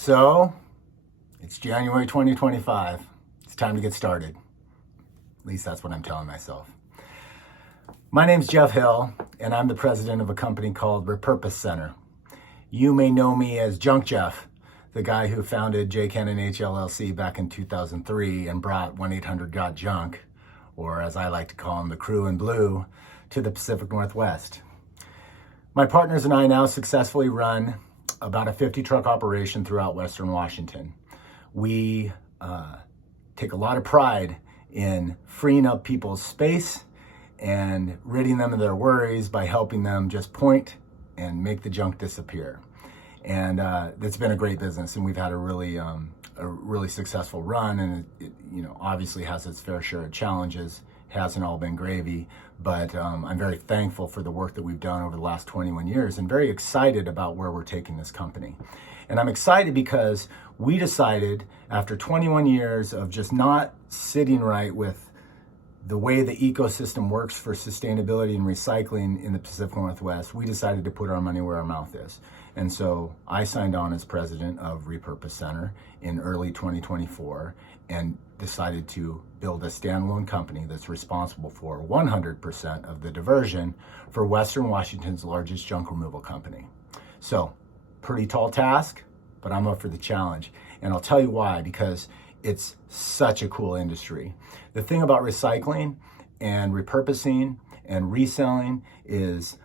So, it's January 2025. It's time to get started. At least that's what I'm telling myself. My name's Jeff Hill, and I'm the president of a company called RePurpose Center. You may know me as Junk Jeff, the guy who founded J. Cannon H. LLC back in 2003 and brought 1-800-GOT-JUNK, or as I like to call them, the crew in blue, to the Pacific Northwest. My partners and I now successfully run about a 50-truck operation throughout Western Washington. We take a lot of pride in freeing up people's space and ridding them of their worries by helping them just point and make the junk disappear. And it's been a great business, and we've had a really successful run, and it obviously has its fair share of challenges. It hasn't all been gravy, but I'm very thankful for the work that we've done over the last 21 years and very excited about where we're taking this company. And I'm excited because we decided after 21 years of just not sitting right with the way the ecosystem works for sustainability and recycling in the Pacific Northwest, we decided to put our money where our mouth is. And so I signed on as president of RePurpose Center in early 2024 and decided to build a standalone company that's responsible for 100% of the diversion for Western Washington's largest junk removal company. So, pretty tall task, but I'm up for the challenge. And I'll tell you why, because it's such a cool industry. The thing about recycling and repurposing and reselling is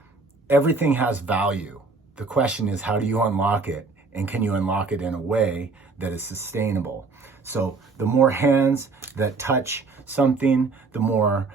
everything has value. The question is, how do you unlock it? And can you unlock it in a way that is sustainable? So the more hands that touch something, the more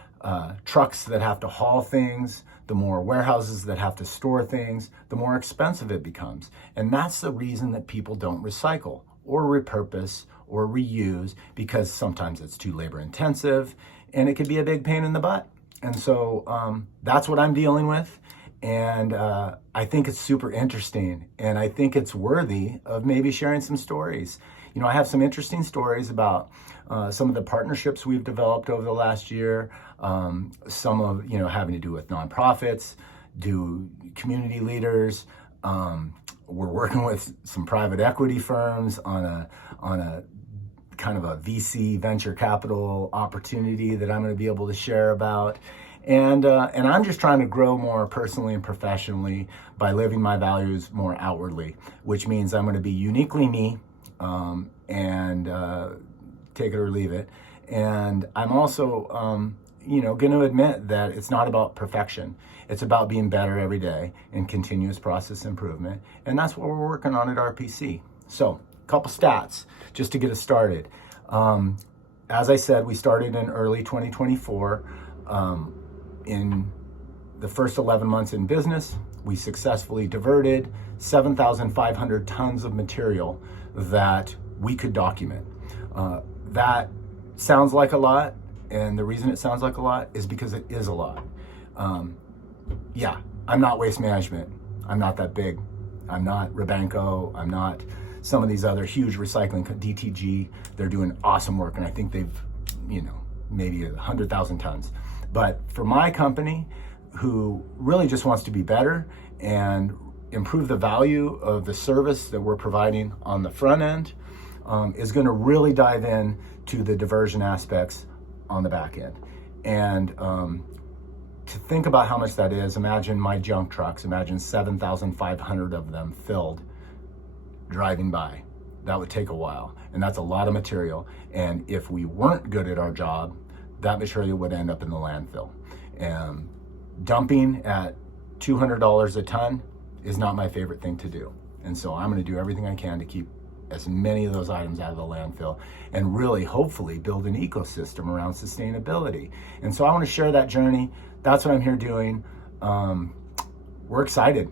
trucks that have to haul things, the more warehouses that have to store things, the more expensive it becomes. And that's the reason that people don't recycle or repurpose or reuse, because sometimes it's too labor intensive and it could be a big pain in the butt. And so that's what I'm dealing with. And I think it's super interesting, and I think it's worthy of maybe sharing some stories. I have some interesting stories about some of the partnerships we've developed over the last year, some of, having to do with nonprofits, community leaders. We're working with some private equity firms on a kind of a VC venture capital opportunity that I'm going to be able to share about. And I'm just trying to grow more personally and professionally by living my values more outwardly, which means I'm going to be uniquely me, and take it or leave it. And I'm also, going to admit that it's not about perfection. It's about being better every day and continuous process improvement. And that's what we're working on at RPC. So, a couple stats just to get us started. As I said, we started in early 2024. In the first 11 months in business, we successfully diverted 7,500 tons of material that we could document. That sounds like a lot, and the reason it sounds like a lot is because it is a lot. I'm not Waste Management. I'm not that big. I'm not Rabanco. I'm not some of these other huge recycling, DTG. They're doing awesome work, and I think they've, maybe 100,000 tons. But for my company, who really just wants to be better and improve the value of the service that we're providing on the front end, is going to really dive in to the diversion aspects on the back end. And to think about how much that is, imagine my junk trucks, imagine 7,500 of them filled, driving by. That would take a while, and that's a lot of material. And if we weren't good at our job, that material would end up in the landfill. And dumping at $200 a ton is not my favorite thing to do. And so I'm going to do everything I can to keep as many of those items out of the landfill and really, hopefully, build an ecosystem around sustainability. And so I want to share that journey. That's what I'm here doing. We're excited.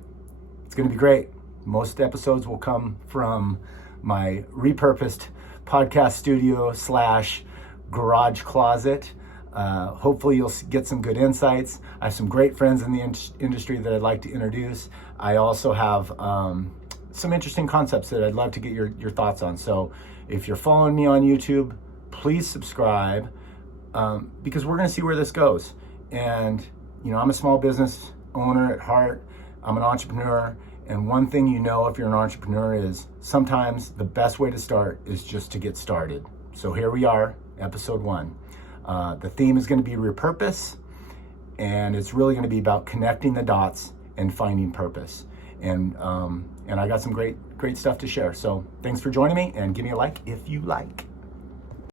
It's going to be great. Most episodes will come from my repurposed podcast studio / garage closet. Hopefully you'll get some good insights. I have some great friends in the industry that I'd like to introduce. I also have some interesting concepts that I'd love to get your thoughts on. So if you're following me on YouTube, please subscribe, because we're going to see where this goes. And I'm a small business owner at heart. I'm an entrepreneur, And one thing you know if you're an entrepreneur is sometimes the best way to start is just to get started. So here we are, episode 1. The theme is going to be repurpose, and it's really going to be about connecting the dots and finding purpose. And I got some great stuff to share. So thanks for joining me, and give me a like if you like.